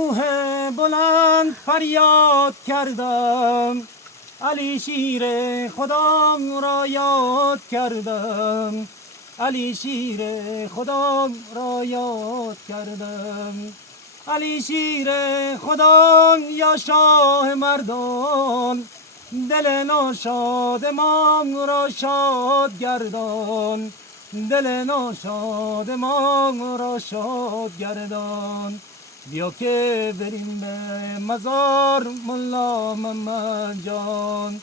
کوه بلند فریاد کردم، علی شیر خدا را یاد کردم، علی شیر خدا را یاد کردم. علی شیر خدا یا شاه مردان، دل ناشادمان را شاد گردان، دل ناشادمان را شاد گردان. بیا که بریم به مزار ملا محمد جان،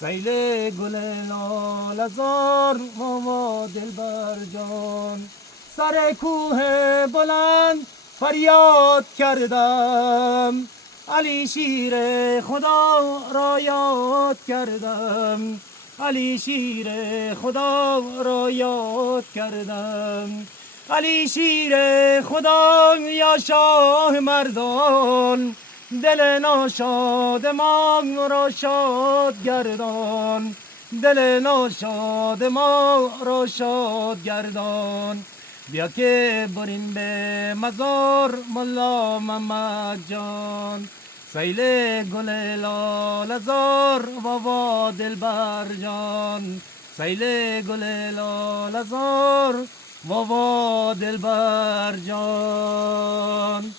سیل گل لاله‌زار و دلبر جان. سر کوه بلند فریاد کردم، علی شیر خدا را یاد کردم، علی شیر خدا را یاد کردم. علی شیر خدا یا شاه مردان، دل ناشادمان را شاد گردان، دل ناشادمان را شاد گردان. بیا که بریم به مزار ملا محمد جان، سیل گل لاله‌زار و دلبر جان، سیل گل لاله‌زار و دلبر جان.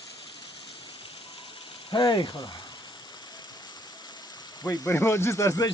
هی خدا وای بریم آجی سرسنش